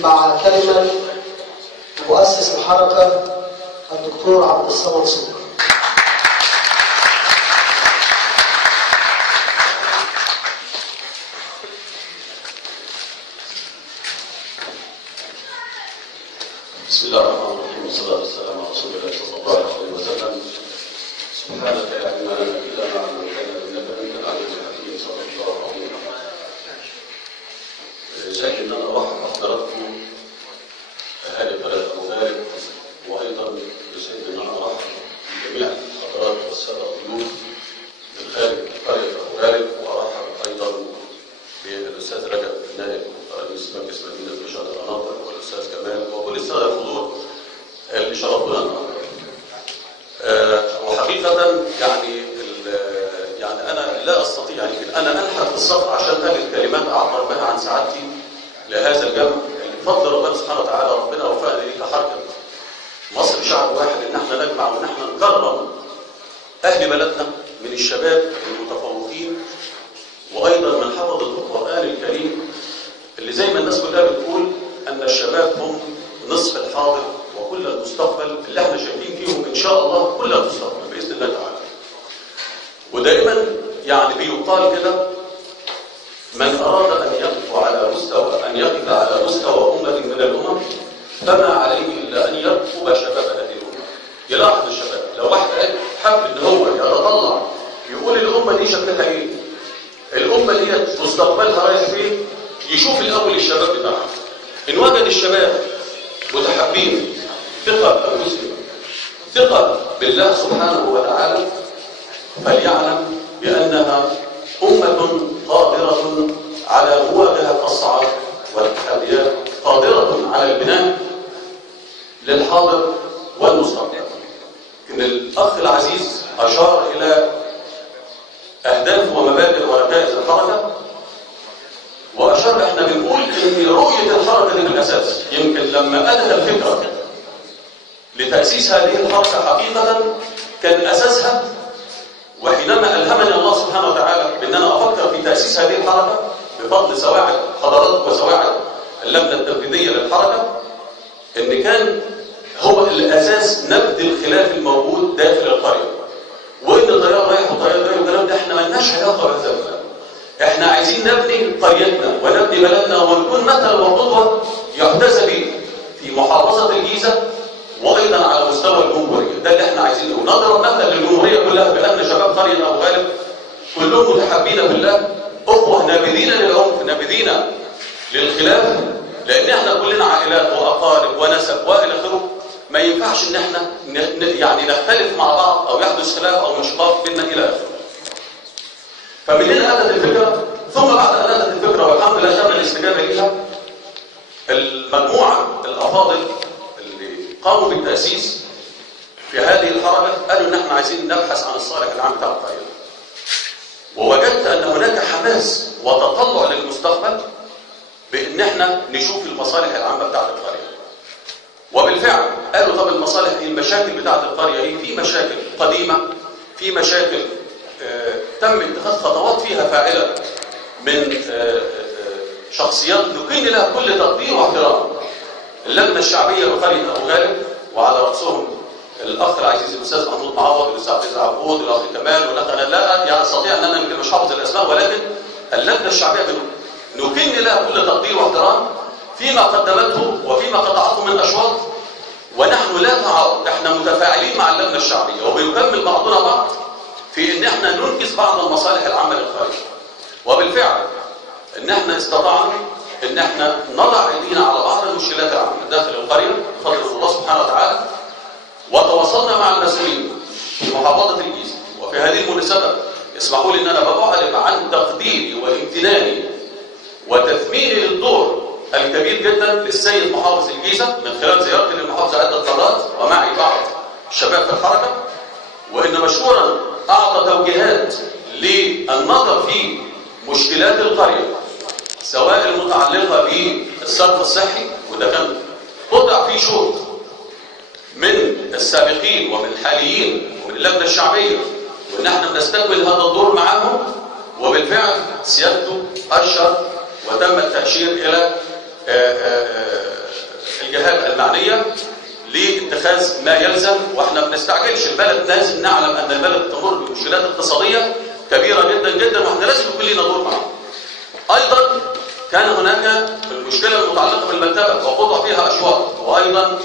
مع كلمة مؤسس الحركة الدكتور عبد الصمد صبري. بسم الله الرحمن الرحيم، والصلاة والسلام على رسول الله صلى الله عليه وسلم. سبحانك لا علم لنا إلا ما علمتنا إنك أنت العليم الحكيم. صلى الله عليه وسلم. لكن أنا أرحب بحضراتكم أهالي بلد أبو غالب، وأيضا يسعدني أن أنا أرحب بجميع الحضرات والسادة الضيوف من خارج قرية أبو غالب، وأرحب أيضا بالأستاذ رجب النائب رئيس مجلس مدينة مشهد القناطر، والأستاذ كمال، وللسادة الحضور اللي شرفونا النهارده. وحقيقة يعني أنا لا أستطيع، يمكن أنا أنحت في الصف عشان أجد كلمات أعبر بها عن سعادتي لهذا الجمع اللي بفضل ربنا سبحانه وتعالى ربنا وفقنا ليه كحركة مصر شعب واحد، إن احنا نجمع وإن احنا نكرم أهل بلدنا من الشباب المتفوقين، وأيضا من حفظ القرآن الكريم، اللي زي ما الناس كلها بتقول أن الشباب هم نصف الحاضر وكل المستقبل، اللي احنا شايفين فيهم إن شاء الله كل المستقبل بإذن الله تعالى. ودائما يعني بيقال كده: من أراد أن يقف على مستوى أمة من الأمم فما عليه إلا أن يركب شباب هذه الأمة. يلاحظ الشباب، لو واحد حب إن هو يتطلع يقول الأمة دي شكلها إيه؟ الأمة دي مستقبلها رايح فين؟ يشوف الأول الشباب بتاعها. إن وجد الشباب متحبين ثقة أنفسهم، ثقة بالله سبحانه وتعالى، فليعلم بأنها أمة قادرة على مواجهة الصعاب والتحديات، قادرة على البناء للحاضر والمستقبل. إن الأخ العزيز أشار إلى أهداف ومبادئ وركائز الحركة، وأشار إحنا بنقول إن رؤية الحركة دي بالأساس، يمكن لما أتت الفكرة لتأسيس هذه الحركة حقيقة كان أساسها، وحينما ألهمني الله سبحانه وتعالى بأن أنا أفكر في تأسيس هذه الحركة بفضل سواعد حضرات وسواعد اللجنة التنفيذية للحركة، إن كان هو الأساس نبذ الخلاف الموجود داخل القرية، وإن الطيار رايح وطيار جاي والكلام ده إحنا مالناش علاقة بهذا الكلام. إحنا عايزين نبني قريتنا ونبني بلدنا ونكون مثل وقدوة يحتذى به في محافظة الجيزة وأيضا على مستوى الجمهورية. ده اللي إحنا عايزينه، ونضرب مثل للجمهورية كلها بأن شباب قرية أبو غالب كلهم متحابين بالله، أخوة نابذين للعنف، نابذين للخلاف، لأن إحنا كلنا عائلات وأقارب ونسب وإلى آخره. ما ينفعش إن إحنا يعني نختلف مع بعض أو يحدث خلاف أو مشقاق بيننا إلى آخره. فمن هنا أتت الفكرة، ثم بعد أن أتت الفكرة والحمد لله تم الاستجابة لها، المجموعة الأفاضل اللي قاموا بالتأسيس في هذه الحركة قالوا إن إحنا عايزين نبحث عن الصالح العام بتاع القرية. ووجدت أن هناك حماس وتطلع للمستقبل بأن إحنا نشوف المصالح العامة بتاعت القرية. وبالفعل قالوا: طب المصالح ايه؟ المشاكل بتاعت القرية ايه؟ في مشاكل قديمة، في مشاكل تم اتخاذ خطوات فيها فاعلة من شخصيات نكن لها كل تقدير واحترام. اللجنة الشعبية بقرية أبو غالب، وعلى رأسهم الأخ العزيز الأستاذ محمود معوض، الأستاذ عبد عبود، الأخ كمال، والأخ أنا لا يعني أستطيع أن أنا يمكن مش حافظ الأسماء، ولكن اللجنة الشعبية نكن لها كل تقدير واحترام فيما قدمته وفيما قطعته من أشواط، ونحن لا نعارض، احنا متفاعلين مع اللجنة الشعبية وبيكمل بعضنا بعض في ان احنا ننجز بعض المصالح العامة للقرية. وبالفعل ان احنا استطعنا ان احنا نضع ايدينا على بعض المشكلات العامة داخل القرية بفضل الله سبحانه وتعالى، وتواصلنا مع المسؤولين في محافظة الجيزة. وفي هذه المناسبة اسمحوا لي ان انا بعلم عن تقديري وامتناني وتثميني للدور الكبير جدا للسيد محافظ الجيزة من خلال زيارتي للمحافظة عدة مرات ومعي بعض الشباب في الحركة، وإن مشكورا أعطى توجيهات للنظر في مشكلات القرية سواء المتعلقة بالصرف الصحي، وده كان قطع فيه شوط من السابقين ومن الحاليين ومن اللجنة الشعبية، وإن احنا بنستكمل هذا الدور معاهم. وبالفعل سيادته أشر وتم التأشير إلى المعنيه لاتخاذ ما يلزم، واحنا ما بنستعجلش. البلد لازم نعلم ان البلد تمر بمشكلات اقتصاديه كبيره جدا جدا، واحنا لازم كلنا ندور معاها. ايضا كان هناك المشكله المتعلقه بالمكتبه وقطع فيها اشواط، وايضا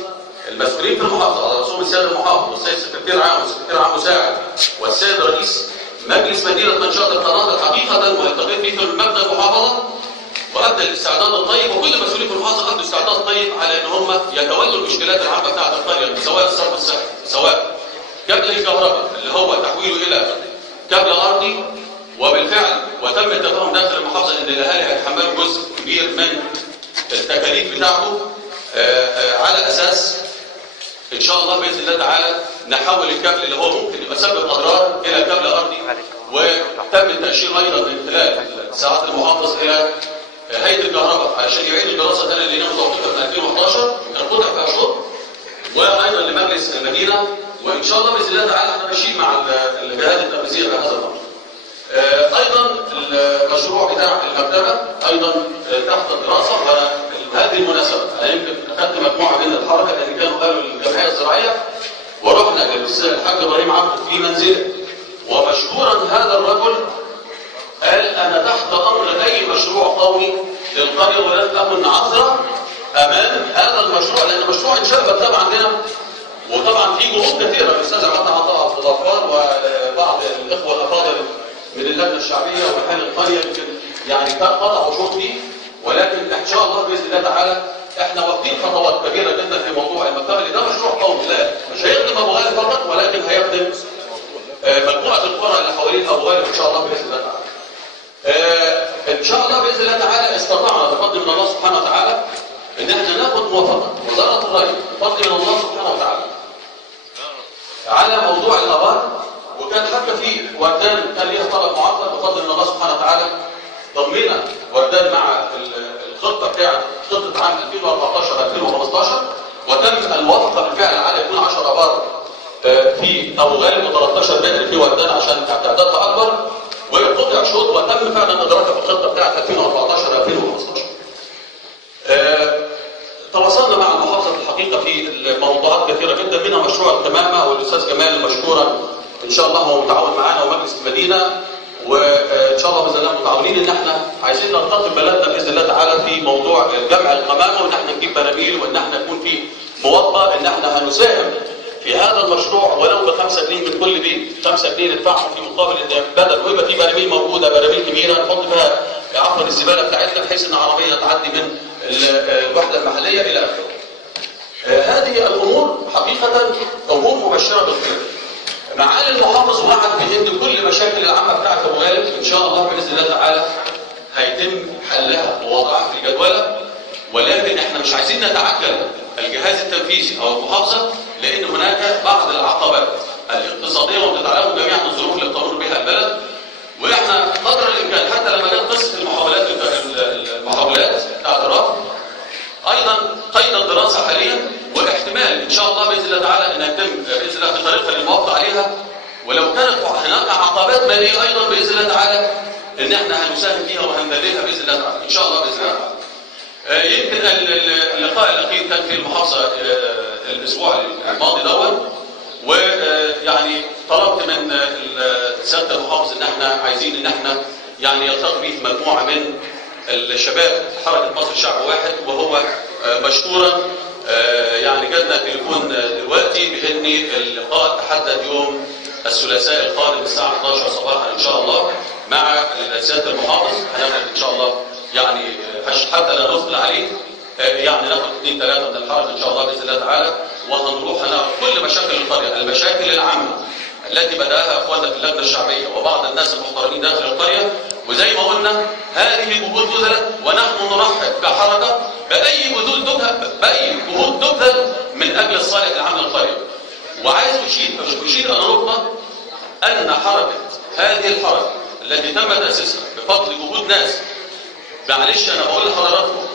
المسؤولين في المحافظه على رسوم السيد المحافظ والسيد سكرتير العام والسكرتير العام مساعد والسيد رئيس مجلس مدينه منشاه القناطر حقيقه، والتقيت فيه في مبنى المحافظه، وابدا الاستعداد الطيب، وكل مسؤولين في المحافظه ابدوا استعداد طيب على ان هم يتولوا المشكلات العامه بتاعت القريه، سواء الصرف الصحي، سواء كابل الكهرباء اللي هو تحويله الى كابل ارضي، وبالفعل وتم التفاهم داخل المحافظه ان الاهالي هيتحملوا جزء كبير من التكاليف بتاعته، على اساس ان شاء الله باذن الله تعالى نحول الكابل اللي هو ممكن يبقى سبب اضرار الى كابل ارضي. وتم التاشير ايضا من خلال ساعات المحافظ الى هيئه الكهرباء علشان يعيد الدراسه ثاني اللي متوقفه من 2011 كان قطع فيها شهور، وايضا لمجلس المدينه، وان شاء الله باذن الله تعالى احنا ماشيين مع الجهات التنفيذيه بهذا الامر. ايضا المشروع بتاع المكتبه ايضا تحت الدراسه، وهذه المناسبه انا يمكن اخذت مجموعه من الحركه اللي كانوا قالوا للجمعيه الزراعيه، ورحنا للاستاذ الحاج ابراهيم عبد في منزله، ومشكورا هذا الرجل قال انا تحت امر اي مشروع قومي للقريه، ولن اكن عذرا امام هذا المشروع، لان مشروع انشاء المكتبه عندنا، وطبعا في جهود كثيره الاستاذ عماد عطاء عبد الغفار وبعض الاخوه الافاضل من اللجنه الشعبيه واهالي القريه يمكن يعني قطعوا شوط فيه، ولكن ان شاء الله باذن الله تعالى احنا واخدين خطوات كبيره جدا في موضوع المكتبه، اللي ده مشروع قومي، لا مش هيخدم ابو غالب فقط، ولكن هيخدم مجموعه القرى اللي حوالين ابو غالب ان شاء الله باذن الله تعالى. ان شاء الله باذن الله تعالى استطعنا بفضل من الله سبحانه وتعالى ان احنا ناخد موافقه وزاره الري بفضل من الله سبحانه وتعالى على موضوع الابار، وكان حتى في وردان كان ليها طلب معطل بفضل من الله سبحانه وتعالى، ضمينا وردان مع الخطه بتاعت خطه عام 2014-2015، وتم الموافقه بالفعل على 12 ابار في ابو غالب و13 بدر في وردان عشان تعدادها اكبر، وقطع شوط وتم فعلا ادراكها في الخطه بتاعت 2014-2015. تواصلنا مع المحافظه في الحقيقه في موضوعات كثيره جدا، منها مشروع القمامه، والاستاذ جمال مشكورا ان شاء الله هو متعاون معانا ومجلس المدينه، وان شاء الله باذن الله متعاونين ان احنا عايزين نرتقي بلدنا باذن الله تعالى في موضوع جمع القمامه، وان احنا نجيب براميل، وان احنا يكون في موضع ان احنا هنساهم في هذا المشروع ولو ب5 جنيه من كل بيت، 5 جنيه ندفعهم في مقابل ان بدل ويبقى في براميل موجوده، براميل كبيره نحط فيها عفوا الزباله بتاعتنا بحيث ان عربيه تعدي من الوحده المحليه الى اخره. هذه الامور حقيقه امور مبشره بالخير. معالي المحافظ وعد بان كل المشاكل العامه بتاعت ابو غالب ان شاء الله باذن الله تعالى هيتم حلها ووضعها في جدوله، ولكن احنا مش عايزين نتعجل الجهاز التنفيذي او المحافظه، لان هناك بعض العقبات الاقتصاديه وبتتعلم جميع الظروف اللي بتمر بها البلد، واحنا قدر الامكان حتى لما جت قصه المحاولات بتاعت الرفض ايضا قيد الدراسه حاليا، واحتمال ان شاء الله باذن الله تعالى ان يتم باذن الله بطريقه الموافقه عليها، ولو كانت هناك عقبات ماليه ايضا باذن الله تعالى ان احنا هنساهم فيها وهنذللها باذن الله تعالى ان شاء الله باذن الله تعالى. يمكن اللقاء الاخير كان في المحافظه الاسبوع الماضي دوت، ويعني طلبت من سياده المحافظ ان احنا عايزين ان احنا يعني يلتقي به مجموعه من الشباب حركه مصر شعب واحد، وهو مشكورا يعني جالنا تليفون دلوقتي بان اللقاء تحدد يوم الثلاثاء القادم الساعه 11 صباحا ان شاء الله مع سياده المحافظ. هناخد ان شاء الله يعني حتى لا نثقل عليه، يعني ناخد 2-3 من الحركه ان شاء الله باذن الله تعالى، وهنروح هناخد كل مشاكل القريه، المشاكل العامه التي بداها اخواننا في اللجنه الشعبيه وبعض الناس المحترمين داخل القريه، وزي ما قلنا هذه جهود بذلت، ونحن نرحب كحركه باي جهود تبذل من اجل الصالح العام للقريه. وعايز اشيد انا نقطه ان حركه هذه الحركه التي تم تاسيسها بفضل جهود ناس، معلش انا بقول لحضراتكم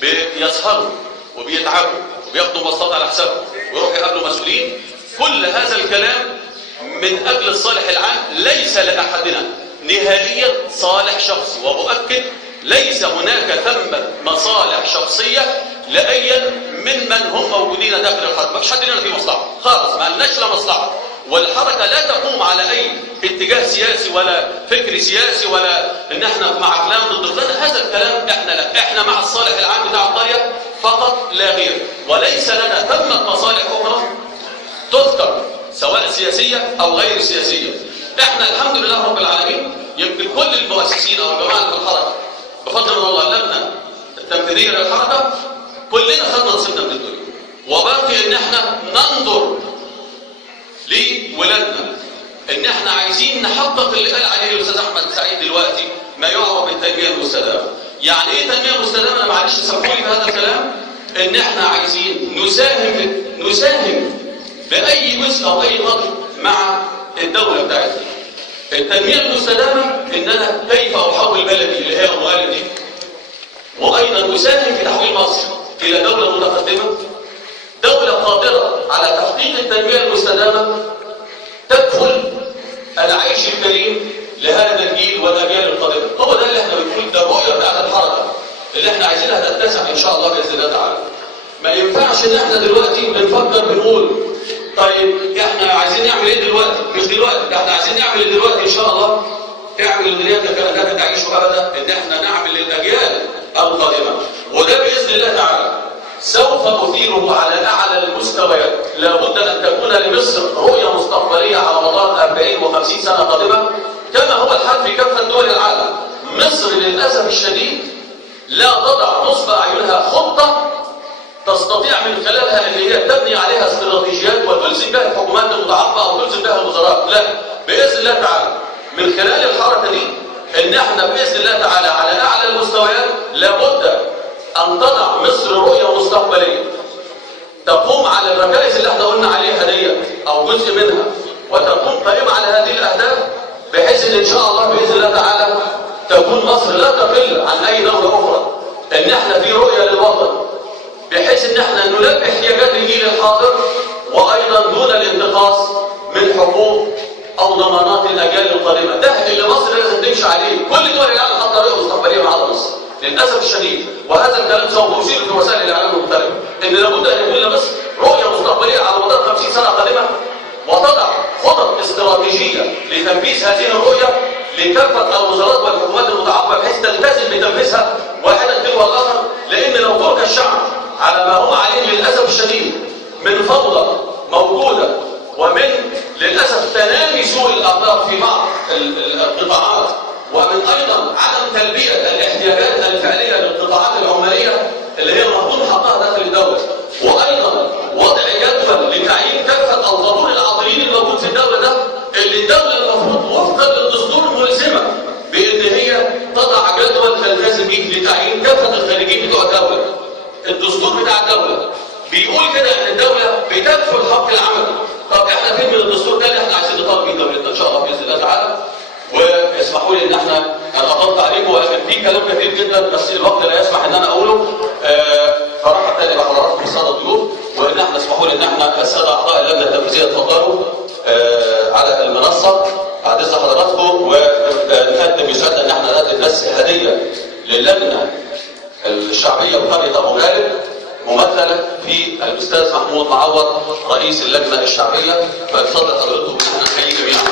بيسهروا وبيتعبوا وبياخدوا مواصلات على حسابهم ويروحوا يقابلوا مسؤولين، كل هذا الكلام من اجل الصالح العام، ليس لاحدنا نهائيا صالح شخصي، ومؤكد ليس هناك ثمة مصالح شخصيه لاي ممن هم موجودين داخل الحركه، مفيش حد لنا فيه مصلحه خالص، ما لناش لا مصلحه، والحركه لا تقوم على اي اتجاه سياسي ولا فكر سياسي ولا ان احنا مع فلان ضد فلان، هذا الكلام احنا لا، احنا مع الصالح العام بتاع القريه فقط لا غير، وليس لنا ثمه مصالح اخرى تذكر سواء سياسيه او غير سياسيه. احنا الحمد لله رب العالمين يمكن كل المؤسسين او الجماعه في الحركه بفضل من الله اللجنه التنفيذيه للحركه كلنا خدنا نصيبنا من الدنيا، وباقي ان احنا ننظر لولادنا ان احنا عايزين نحقق اللي قال عليه الاستاذ احمد سعيد دلوقتي ما يعرف بالتنميه المستدامه. يعني ايه تنميه مستدامه؟ انا معلش سامحوا لي بهذا الكلام، ان احنا عايزين نساهم باي جزء او اي قدر مع الدوله بتاعتنا. التنميه المستدامه ان انا كيف احول بلدي اللي هي اموالي دي، وايضا اساهم في تحويل مصر الى دوله متقدمه، دوله قادره على تحقيق التنميه المستدامه تكفل العيش الكريم لهذا الجيل والاجيال القادمه. هو ده اللي احنا بنقول، ده الرؤيه بتاعت الحركه اللي احنا عايزينها تتسع ان شاء الله باذن الله تعالى. ما ينفعش ان احنا دلوقتي بنفكر بنقول طيب احنا عايزين نعمل ايه دلوقتي؟ مش دلوقتي، احنا عايزين نعمل ايه دلوقتي ان شاء الله؟ اعمل لغيرك لا تعيشوا ابدا، ان احنا نعمل للاجيال القادمه، وده باذن الله تعالى سوف نثيره على اعلى المستويات. لابد ان تكون لمصر رؤيه مستقبليه على مدار 40 و50 سنه قادمه، كما هو الحال في كافه دول العالم. مصر للاسف الشديد لا تضع نصب اعينها خطه تستطيع من خلالها ان هي تبني عليها استراتيجيات وتلزم بها الحكومات المتعاقبه او تلزم بها الوزارات، لا، باذن الله تعالى من خلال الحركه دي ان احنا باذن الله تعالى على اعلى المستويات لابد ان تضع مصر رؤيه مستقبليه تقوم على الركائز اللي احنا قلنا عليها ديت او جزء منها، وتقوم قائمه على هذه الاهداف، بحيث ان شاء الله باذن الله تعالى تكون مصر لا تقل عن اي دوله اخرى، ان احنا في رؤيه للوطن بحيث ان احنا نلبي احتياجات الجيل الحاضر، وايضا دون الانتقاص من حقوق او ضمانات الاجيال القادمه. ده اللي مصر لازم تمشي عليه. كل دول العالم حاطه رؤيه مستقبليه مع مصر للاسف الشديد، وهذا الكلام سوف يشير في وسائل الاعلام المختلفه، ان لابد ان يكون لمصر رؤيه مستقبليه على مدار 50 سنه قادمه، وتضع خطط استراتيجيه لتنفيذ هذه الرؤيه لكافه الوزارات والحكومات المتعاقبه، بحيث تلتزم بتنفيذها واحدا تلو الاخر. لان لو ترك الشعب على ما هو عليه للاسف الشديد من فوضى موجوده، ومن للاسف تنامي سوء الاخلاق في بعض القطاعات، ومن ايضا عدم تلبيه الاحتياجات الفعليه للقطاعات العماليه اللي هي المفروض حطها داخل الدوله، وايضا وضع جدول لتعيين كافه القانون العاطلين الموجود في الدوله ده، اللي الدوله المفروض وفقا للدستور ملزمه بان هي تضع جدول تلتزم به لتعيين كافه الخارجين بتوع الدوله. الدستور بتاع الدوله بيقول كده ان الدوله بتكفل حق العمل. طب احنا فين من الدستور ده اللي احنا عايزين نطالب بيه دولتنا ان شاء الله باذن الله تعالى؟ واسمحوا لي ان احنا اطلت عليكم، ولكن في كلام كثير جدا بس الوقت لا يسمح ان انا اقوله. فرحب تاني بحضراتكم الساده الضيوف، وان احنا اسمحوا لي ان احنا الساده اعضاء اللجنه التنفيذيه اتفضلوا على المنصه بعد اذن حضراتكم، ونقدم يسعدنا ان احنا نقدم بس هديه للجنه الشعبيه بقريه ابو غالب ممثله في الاستاذ محمود معوض رئيس اللجنه الشعبيه، فاتفضل حضرتكم احنا نحيي جميعا.